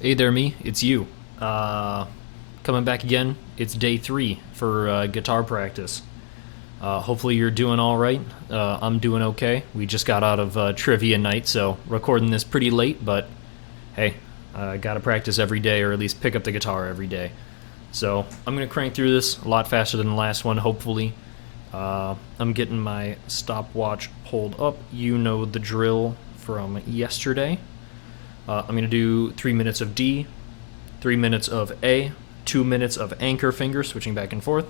Hey there, me. It's you. Coming back again. It's day 3 for guitar practice. Hopefully you're doing all right. I'm doing okay. We just got out of trivia night, so recording this pretty late. But hey, I gotta practice every day, or at least pick up the guitar every day. So I'm gonna crank through this a lot faster than the last one. Hopefully, I'm getting my stopwatch pulled up. You know the drill from yesterday. I'm going to do 3 minutes of D, 3 minutes of A, 2 minutes of anchor finger, switching back and forth,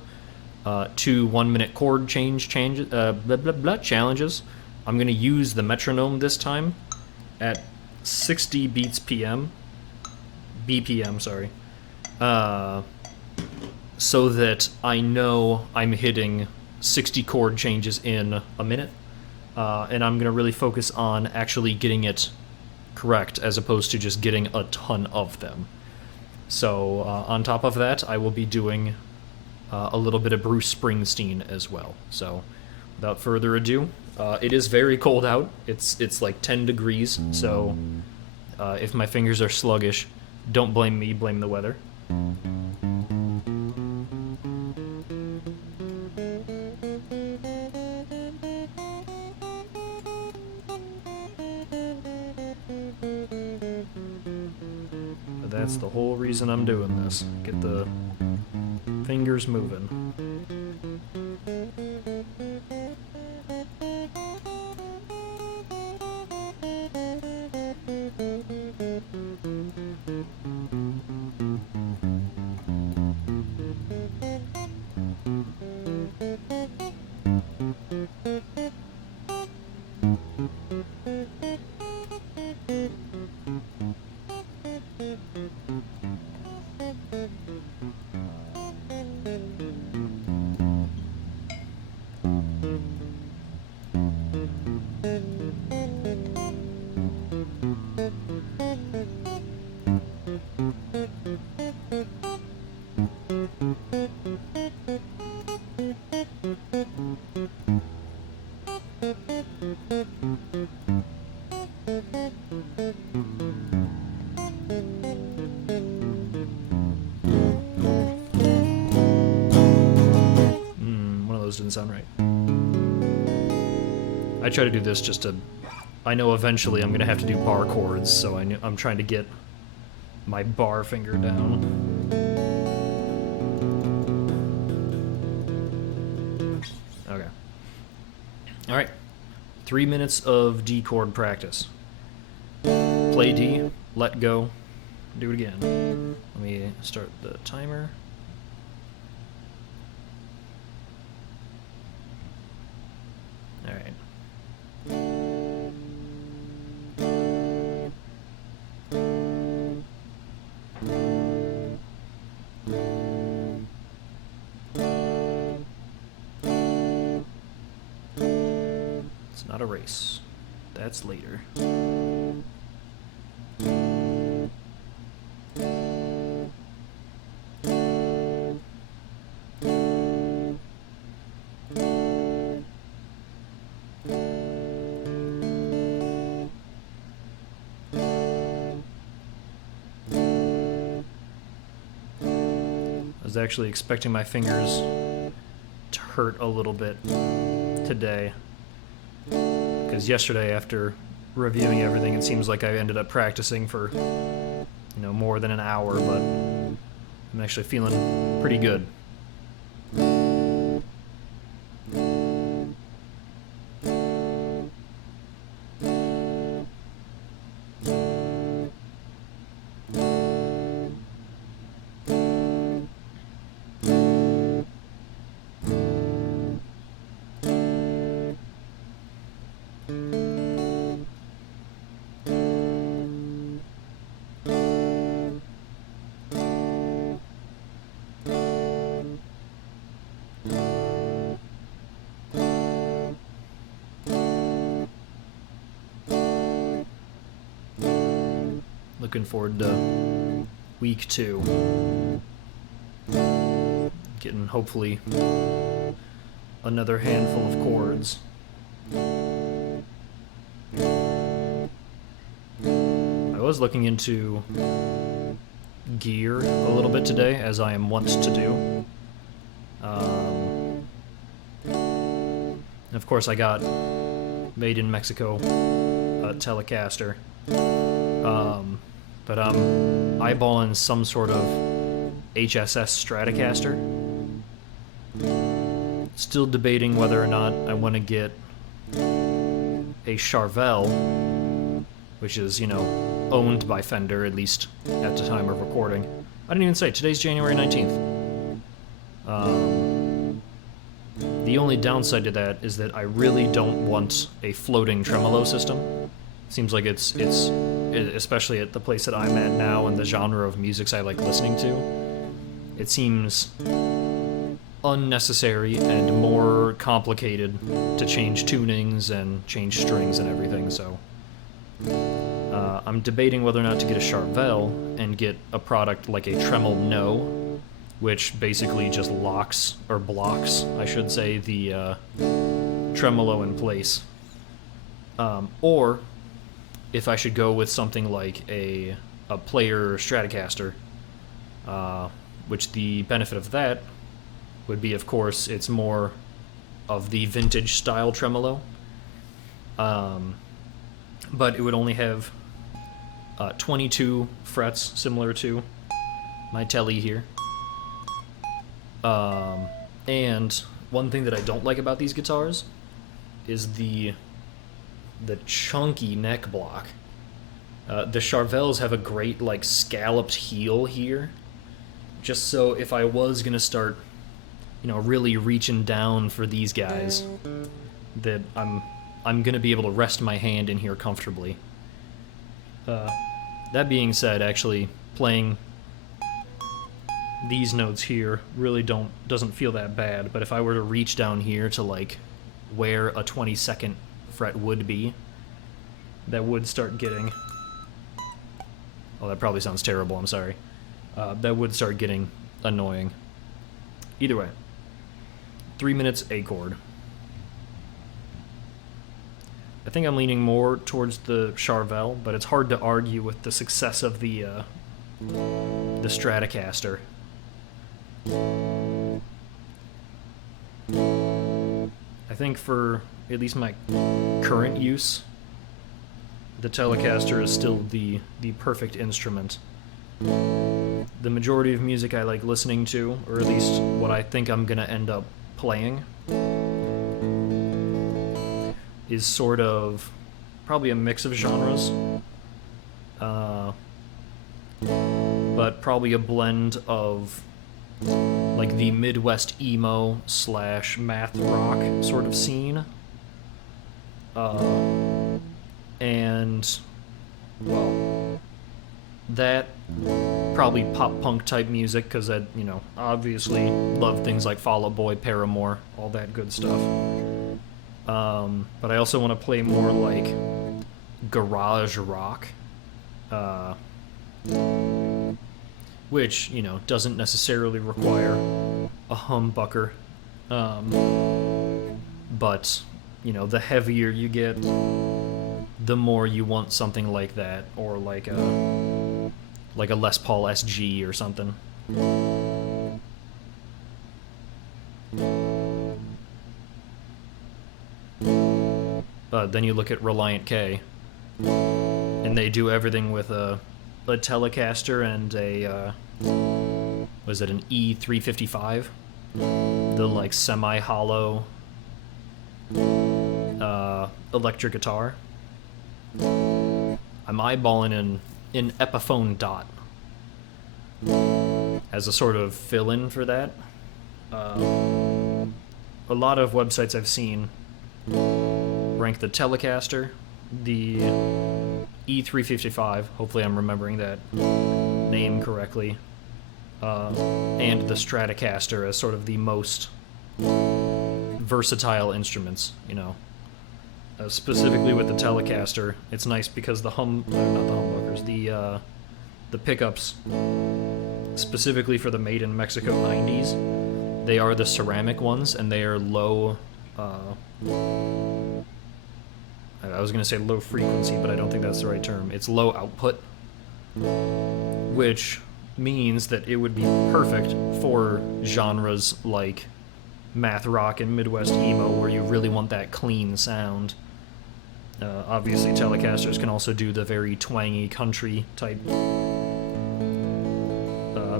2 1 minute chord blah, blah, blah, challenges. I'm going to use the metronome this time at 60 beats PM, BPM, sorry, so that I know I'm hitting 60 chord changes in a minute. And I'm going to really focus on actually getting it correct as opposed to just getting a ton of them. So on top of that, I will be doing a little bit of Bruce Springsteen as well. So without further ado, it is very cold out. It's like 10 degrees, so if my fingers are sluggish, don't blame me, blame the weather. That's the whole reason I'm doing this. Get the fingers moving. One of those didn't sound right. I try to do this just to... I know eventually I'm going to have to do bar chords, so I'm trying to get my bar finger down. Okay. Alright. 3 minutes of D chord practice. Play D, let go, do it again. Let me start the timer. Alright. It's not a race. That's later. I was actually expecting my fingers to hurt a little bit today, because yesterday, after reviewing everything, it seems like I ended up practicing for more than an hour, but I'm actually feeling pretty good. Looking forward to week 2. Getting, hopefully, another handful of chords. I was looking into gear a little bit today, as I am wont to do. And of course, I got made in Mexico Telecaster. But I'm eyeballing some sort of HSS Stratocaster. Still debating whether or not I want to get a Charvel, which is, you know, owned by Fender, at least at the time of recording. I didn't even say, today's January 19th. The only downside to that is that I really don't want a floating tremolo system. Seems like it's especially at the place that I'm at now and the genre of music I like listening to, it seems unnecessary and more complicated to change tunings and change strings and everything, so I'm debating whether or not to get a Charvel and get a product like a Tremel No, which basically just locks, or blocks, I should say, the tremolo in place. Or if I should go with something like a Player Stratocaster, which the benefit of that would be, of course, it's more of the vintage style tremolo, but it would only have 22 frets, similar to my Tele here. And one thing that I don't like about these guitars is the chunky neck block. The Charvels have a great, like, scalloped heel here, just so if I was gonna start, you know, really reaching down for these guys, that I'm gonna be able to rest my hand in here comfortably. That being said, actually playing these notes here really doesn't feel that bad, but if I were to reach down here to, like, where a 22nd fret would be, that would start getting... Oh, that probably sounds terrible, I'm sorry. That would start getting annoying. Either way, 3 minutes A chord. I think I'm leaning more towards the Charvel, but it's hard to argue with the success of the Stratocaster. I think for at least my current use, the Telecaster is still the perfect instrument. The majority of music I like listening to, or at least what I think I'm gonna end up playing, is sort of probably a mix of genres, but probably a blend of like the Midwest emo / math rock sort of scene, and, well, that, probably pop punk type music, because I, you know, obviously love things like Fall Out Boy, Paramore, all that good stuff. But I also want to play more like garage rock, which, you know, doesn't necessarily require a humbucker, but, you know, the heavier you get, the more you want something like that, or like a Les Paul SG or something. Then you look at Reliant K, and they do everything with a Telecaster and a was it an E355, the like semi-hollow electric guitar. I'm eyeballing an Epiphone Dot as a sort of fill-in for that. A lot of websites I've seen rank the Telecaster, the E355, hopefully I'm remembering that name correctly, and the Stratocaster as sort of the most versatile instruments, you know. Specifically with the Telecaster, it's nice because the not the humbuckers, the pickups, specifically for the Made in Mexico 90s, they are the ceramic ones, and they are low, I was going to say low frequency, but I don't think that's the right term. It's low output, which means that it would be perfect for genres like math rock and Midwest emo, where you really want that clean sound. Obviously, Telecasters can also do the very twangy country type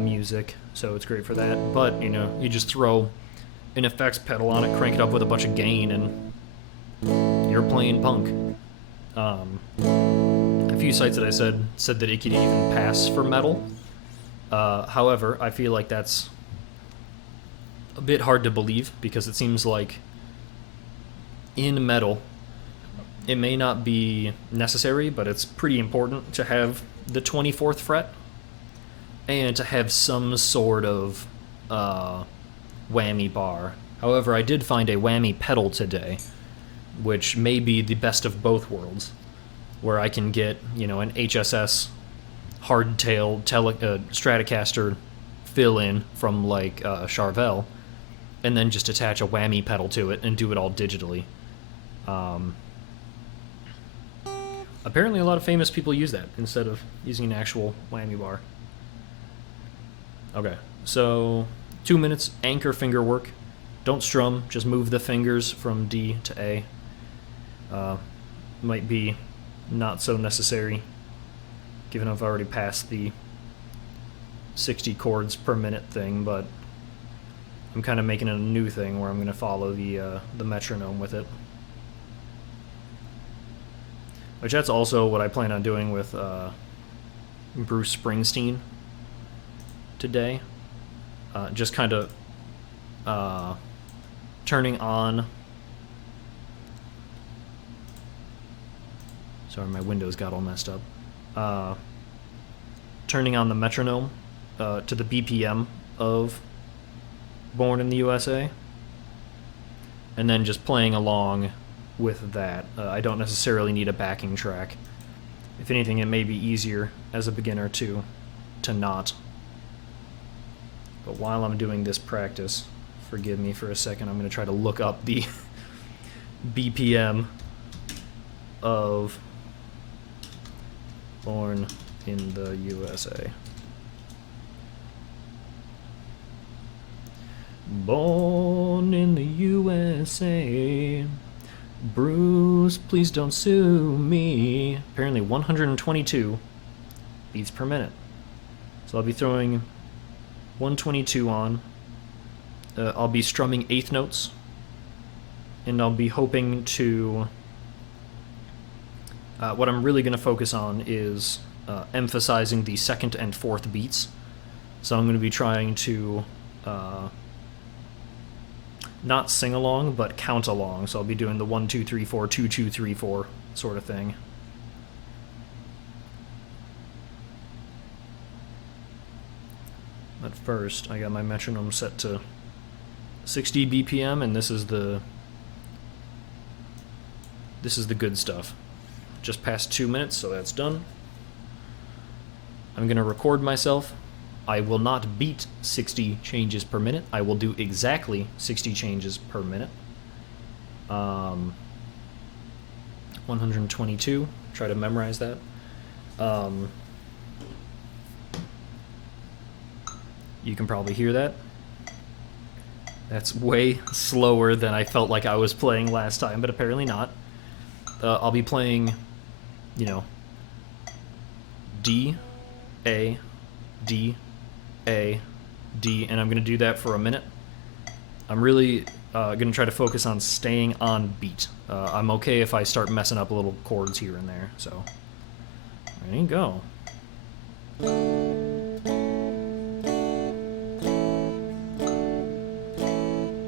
music, so it's great for that. But, you know, you just throw an effects pedal on it, crank it up with a bunch of gain, and you're playing punk. A few sites that I said that it could even pass for metal. However, I feel like that's a bit hard to believe, because it seems like in metal, it may not be necessary, but it's pretty important to have the 24th fret and to have some sort of whammy bar. However, I did find a whammy pedal today, which may be the best of both worlds, where I can get, you know, an HSS hardtail Stratocaster fill-in from like Charvel, and then just attach a whammy pedal to it and do it all digitally. Apparently a lot of famous people use that instead of using an actual whammy bar. Okay, so 2 minutes anchor finger work. Don't strum, just move the fingers from D to A. Might be not so necessary, given I've already passed the 60 chords per minute thing, but I'm kind of making it a new thing where I'm going to follow the metronome with it. Which that's also what I plan on doing with Bruce Springsteen today. Just kind of turning on... Sorry, my windows got all messed up. Turning on the metronome to the BPM of Born in the USA, and then just playing along with that. I don't necessarily need a backing track. If anything, it may be easier as a beginner to not. But while I'm doing this practice, forgive me for a second, I'm going to try to look up the BPM of Born in the USA. Born in the USA. Bruce, please don't sue me. Apparently 122 beats per minute. So I'll be throwing 122 on. I'll be strumming eighth notes. And I'll be hoping to... what I'm really going to focus on is emphasizing the second and fourth beats. So I'm going to be trying to... not sing along, but count along. So I'll be doing the 1, 2, 3, 4, 2, 2, 3, 4 sort of thing. But first, I got my metronome set to 60 BPM, and this is the good stuff. Just past 2 minutes, so that's done. I'm gonna record myself. I will not beat 60 changes per minute. I will do exactly 60 changes per minute. 122. Try to memorize that. You can probably hear that. That's way slower than I felt like I was playing last time, but apparently not. I'll be playing, you know, D, A, D, A, D, and I'm going to do that for a minute. I'm really going to try to focus on staying on beat. I'm okay if I start messing up little chords here and there, so there you go.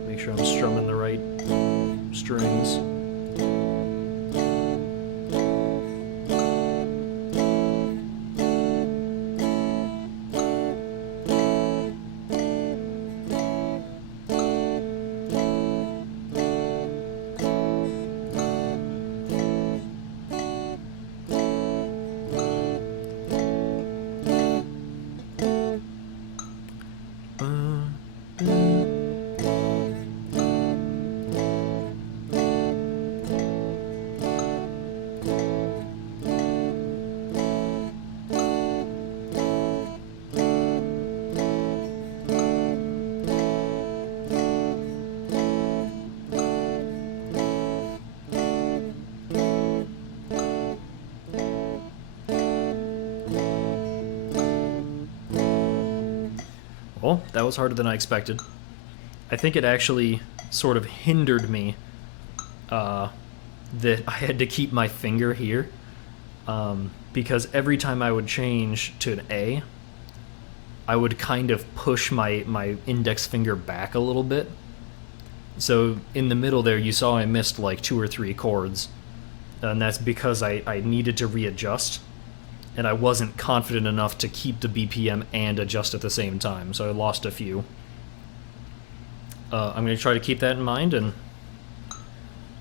Make sure I'm strumming the right strings. Well, that was harder than I expected. I think it actually sort of hindered me that I had to keep my finger here, because every time I would change to an A, I would kind of push my index finger back a little bit. So in the middle there, you saw I missed like 2 or 3 chords, and that's because I needed to readjust, and I wasn't confident enough to keep the BPM and adjust at the same time, so I lost a few. I'm going to try to keep that in mind, and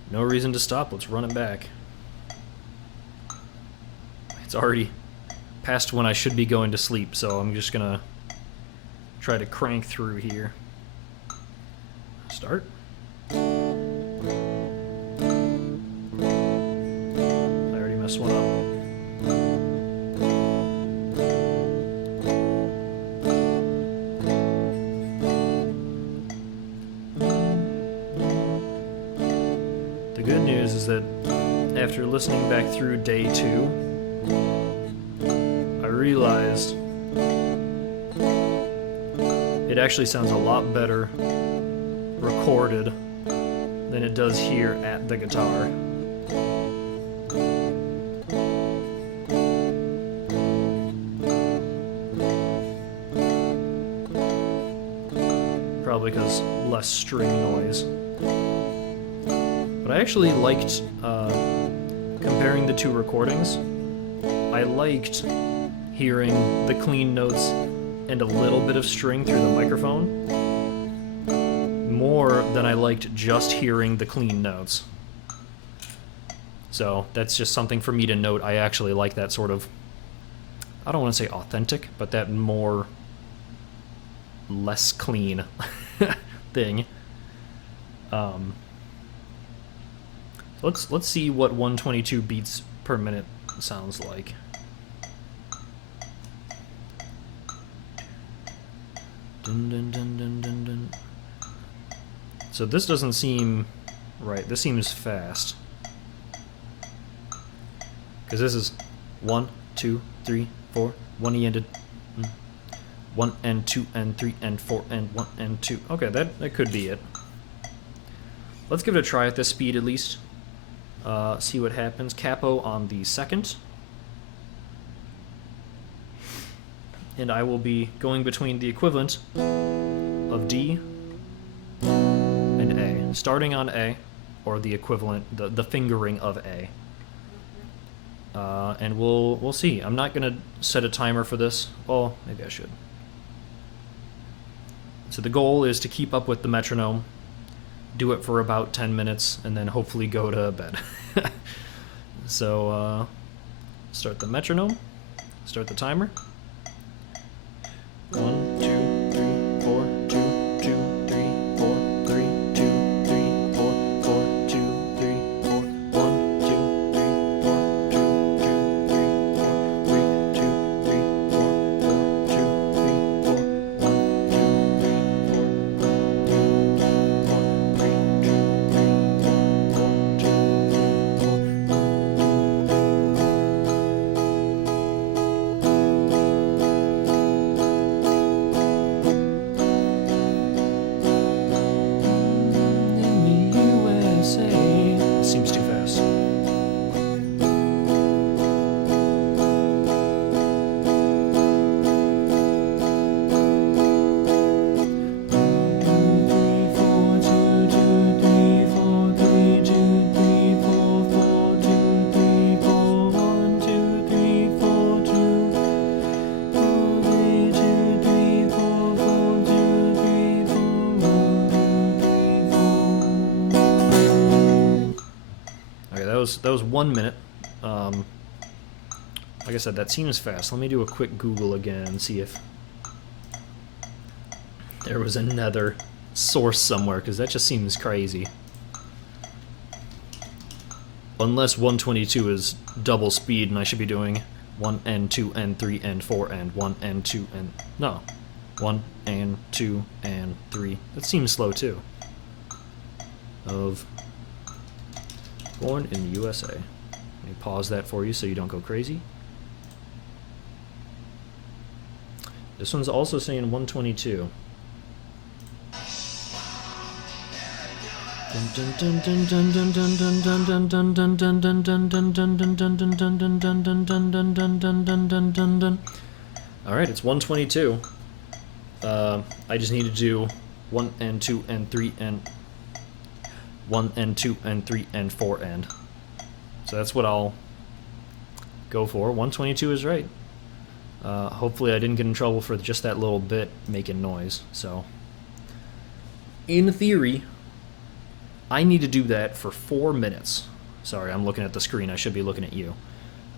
no reason to stop. Let's run it back. It's already past when I should be going to sleep, so I'm just going to try to crank through here. Start. I already messed one up. The good news is that after listening back through day 2, I realized it actually sounds a lot better recorded than it does here at the guitar. Probably because less string noise. But I actually liked comparing the 2 recordings. I liked hearing the clean notes and a little bit of string through the microphone more than I liked just hearing the clean notes. So that's just something for me to note. I actually like that sort of, I don't want to say authentic, but that more less clean thing. Let's see what 122 beats per minute sounds like. Dun, dun, dun, dun, dun, dun. So this doesn't seem right. This seems fast. Because this is 1, 2, 3, 4, 1 E ended. 1 and 2 and 3 and 4 and 1 and 2. Okay, that could be it. Let's give it a try at this speed at least. See what happens. Capo on the 2nd. And I will be going between the equivalent of D and A. Starting on A, or the equivalent, the fingering of A. And we'll see. I'm not going to set a timer for this. Oh, maybe I should. So the goal is to keep up with the metronome, do it for about 10 minutes, and then hopefully go to bed. So, start the metronome, start the timer. 1, 2, 3, 4, 2, 2, 3, 4, 3, 2, 3, 4, 4, 2, 3, 4, 1, 2, 3, 4, 2, 2, 3, 4, 3, 2, 3, 4, 4, 2, 3, 4, 1, 2, seems too fast. That was 1 minute. Like I said, that seems fast. Let me do a quick Google again and see if there was another source somewhere, because that just seems crazy. Unless 122 is double speed and I should be doing 1 and 2 and 3 and 4 and 1 and 2 and... No. 1 and 2 and 3. That seems slow too. Of... Born in the USA. Let me pause that for you so you don't go crazy. This one's also saying 122. Alright, it's 122. I just need to do 1 and 2 and 3 and 1 and 2 and 3 and 4 and. So that's what I'll go for. 122 is right. Hopefully I didn't get in trouble for just that little bit making noise. So, in theory, I need to do that for 4 minutes. Sorry, I'm looking at the screen. I should be looking at you.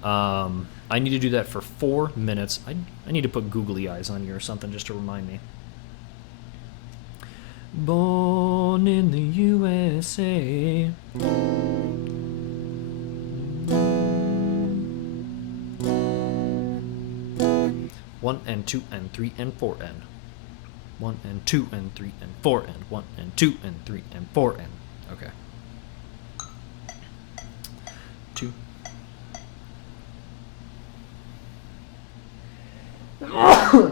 I need to do that for 4 minutes. I need to put googly eyes on you or something just to remind me. Born in the USA. One and 2 and 3 and 4 and 1 and 2 and 3 and 4 and 1 and 2 and 3 and 4 and. Okay. 2.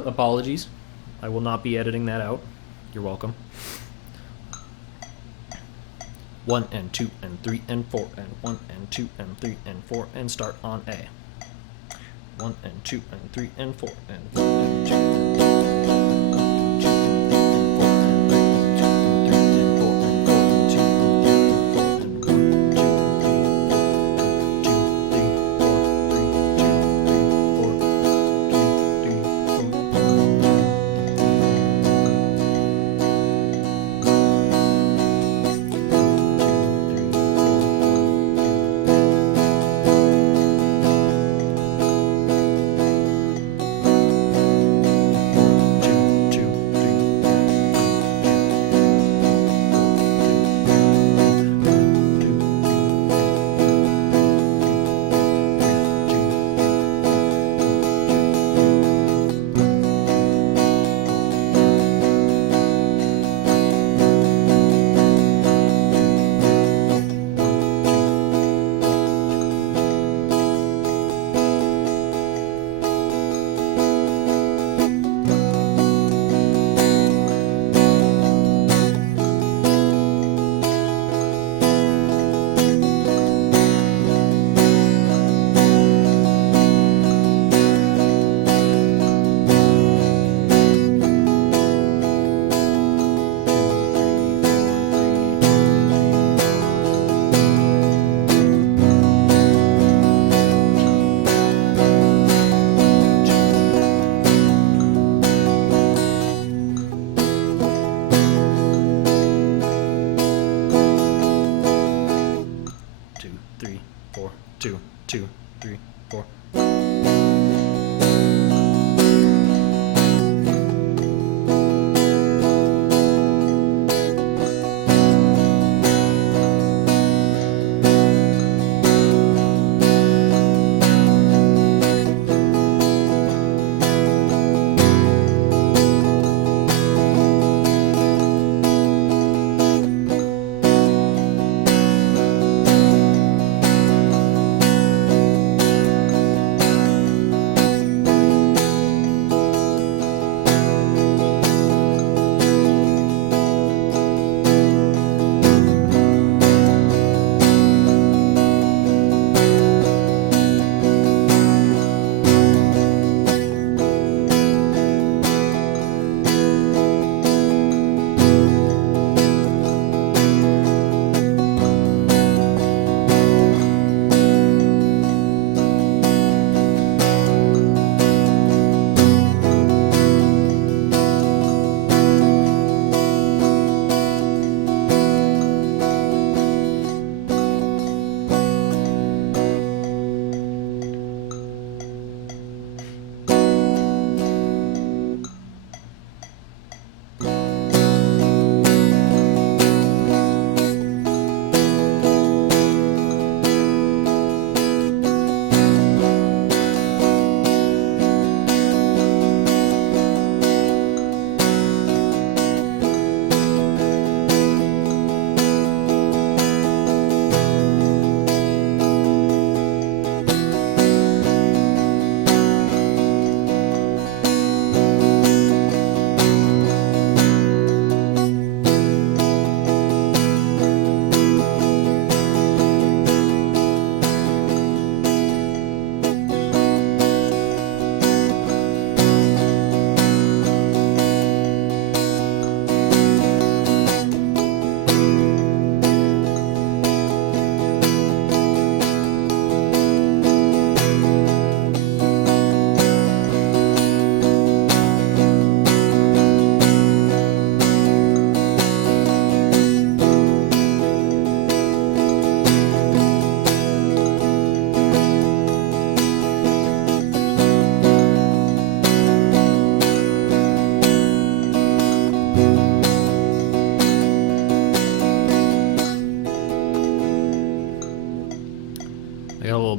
Apologies. I will not be editing that out. You're welcome. 1 and 2 and 3 and 4 and 1 and 2 and 3 and 4 and start on A. 1 and 2 and 3 and 4 and 1 and 2 and 3 4.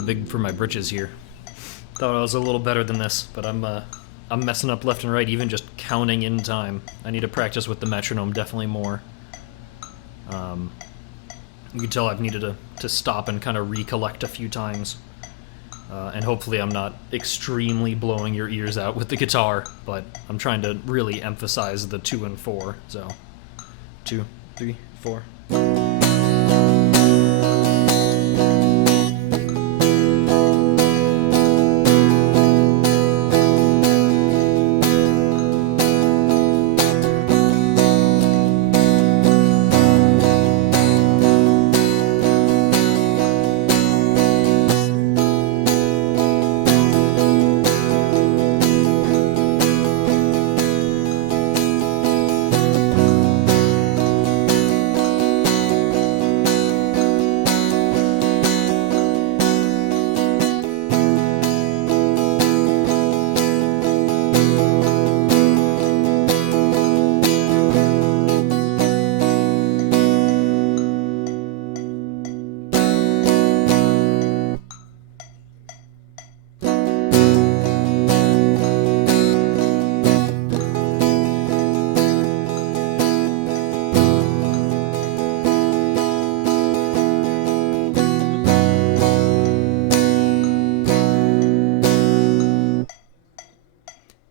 big for my britches here. Thought I was a little better than this, but I'm messing up left and right, even just counting in time. I need to practice with the metronome definitely more. You can tell I've needed to stop and kind of recollect a few times. And hopefully I'm not extremely blowing your ears out with the guitar, but I'm trying to really emphasize the 2 and 4, so 2, 3, 4.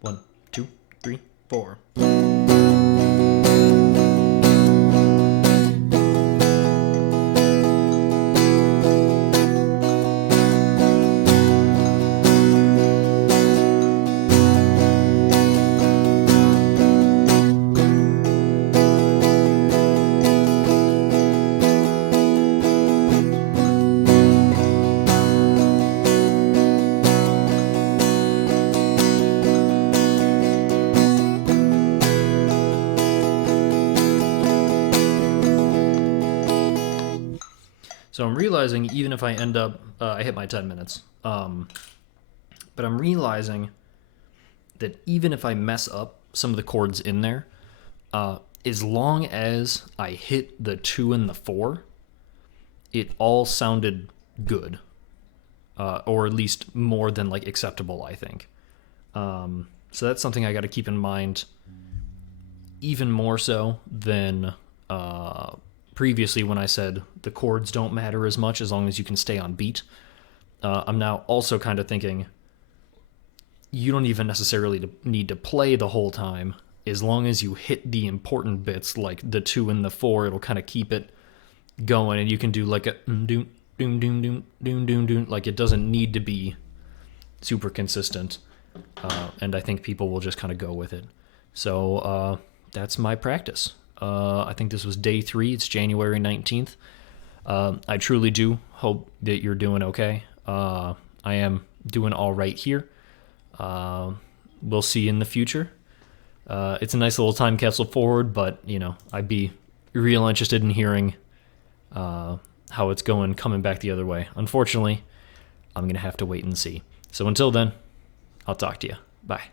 One, two, three, four. So I'm realizing even if I end up, I hit my 10 minutes, but I'm realizing that even if I mess up some of the chords in there, as long as I hit the 2 and the 4, it all sounded good, or at least more than like acceptable, I think. So that's something I got to keep in mind, even more so than previously when I said the chords don't matter as much as long as you can stay on beat. I'm now also kind of thinking you don't even necessarily need to play the whole time. As long as you hit the important bits like the 2 and the 4, it'll kind of keep it going, and you can do like a doom doom doom doom doom doom doom. Like it doesn't need to be super consistent, and I think people will just kind of go with it. So that's my practice. I think this was day 3. It's January 19th. I truly do hope that you're doing okay. I am doing all right here. We'll see in the future. It's a nice little time capsule forward, but, you know, I'd be real interested in hearing how it's going coming back the other way. Unfortunately, I'm going to have to wait and see. So until then, I'll talk to you. Bye.